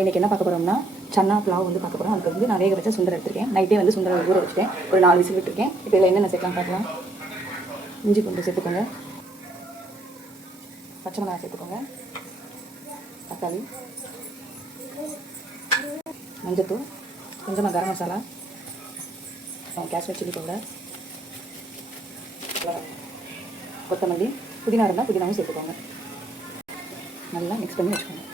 இன்றைக்கி என்ன பார்க்க போகிறோம்னா சன்னா புலாவ் வந்து பார்க்க போகிறோம். அதுக்கு வந்து நான் வேக வச்ச சுண்டல் எடுத்துருக்கேன். நைட்டே வந்து சுண்டல் ஊற வச்சுட்டேன். ஒரு 4 விசில் விட்டுருக்கேன். இப்போ இதில் என்னென்ன சேர்க்கலாம் பார்க்கலாம். இஞ்சி பூண்டு சேர்த்துக்கோங்க, பச்சை மிளகாய் சேர்த்துக்கோங்க, தக்காளி, மஞ்சத்தூள், கொஞ்சமாக கரம் மசாலா, காஷ்மீர் சில்லி பவுடர், கொத்தமல்லி, புதினா இருந்தால் புதினாவும் சேர்த்துக்கோங்க. நல்லா மிக்ஸ் பண்ணி வச்சுக்கோங்க.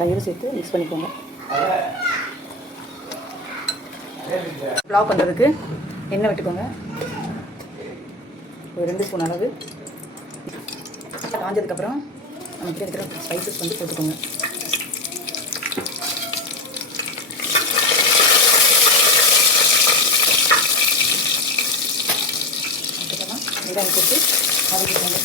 தயிர் சேர்த்து மிக்ஸ் பண்ணிக்கோங்க. புலாவ் பண்ணுறதுக்கு எண்ணெய் விட்டுக்கோங்க. ஒரு 2 ஸ்பூன் அளவு. காஞ்சதுக்கப்புறம் நமக்கு இருக்கிற ஸ்பைசஸ் வந்து போட்டுக்கோங்க. அதுக்கப்புறமா வெங்காயம் போட்டு வதக்கிக்கோங்க.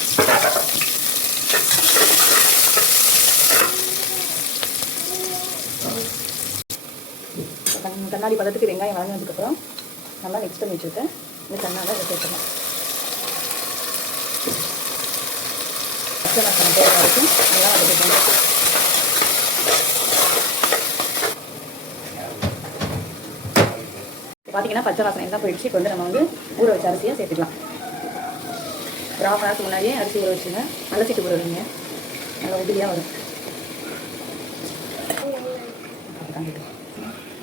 கண்ணாடி பதத்துக்கு வெங்காயம் வதங்கினதுக்கப்புறம் நல்லா மிக்ஸ் பண்ணி வச்சுருக்கேன். இந்த சன்னாவை இதை சேர்த்துக்கலாம். பச்சை வாசனை போகிற வரைக்கும் நல்லா வதக்கிக்கோங்க. பார்த்தீங்கன்னா பச்சை வாசனை எல்லாம் போயிடுச்சு. இப்போ வந்து நம்ம வந்து ஊற வச்ச அரிசியாக சேர்த்துக்கலாம். ஒரு 1/2 மணி நேரத்துக்கு முன்னாடியே அரிசி ஊற வச்சுங்க. அலசிட்டு ஊற வைங்க. நல்லா உதிரியாக வரும்.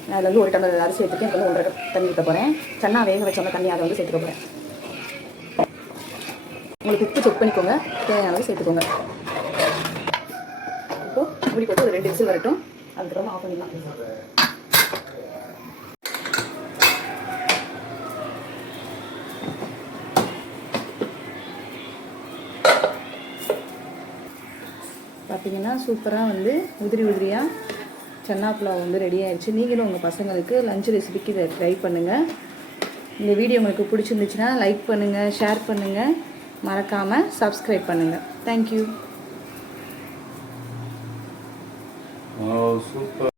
நான் அதில் வந்து 1 டம்ளர் அரிசி எடுத்துட்டு இப்போ 1.5 கப் தண்ணி ஊற்ற போகிறேன். சன்னா வேக வச்சோம்னா தண்ணி அதை வந்து சேர்த்துக்க போகிறேன். உங்களுக்கு உப்பு செக் பண்ணிக்கோங்க, தேவையான அளவு சேர்த்துக்கோங்க. இப்போது மூடி போட்டு ஒரு 2 விசில் வரட்டும். அதுக்கப்புறம் ஆஃப் பண்ணிடலாம். பார்த்தீங்கன்னா சூப்பராக வந்து உதிரியாக சன்னா புலாவ் வந்து ரெடி ஆயிடுச்சு. நீங்களும் உங்கள் பசங்களுக்கு லஞ்ச் ரெசிபிக்கு இதை ட்ரை பண்ணுங்கள். இந்த வீடியோ உங்களுக்கு பிடிச்சிருந்துச்சுன்னா லைக் பண்ணுங்கள், ஷேர் பண்ணுங்கள், மறக்காமல் சப்ஸ்கிரைப் பண்ணுங்கள். தேங்க்யூ. சூப்பர்.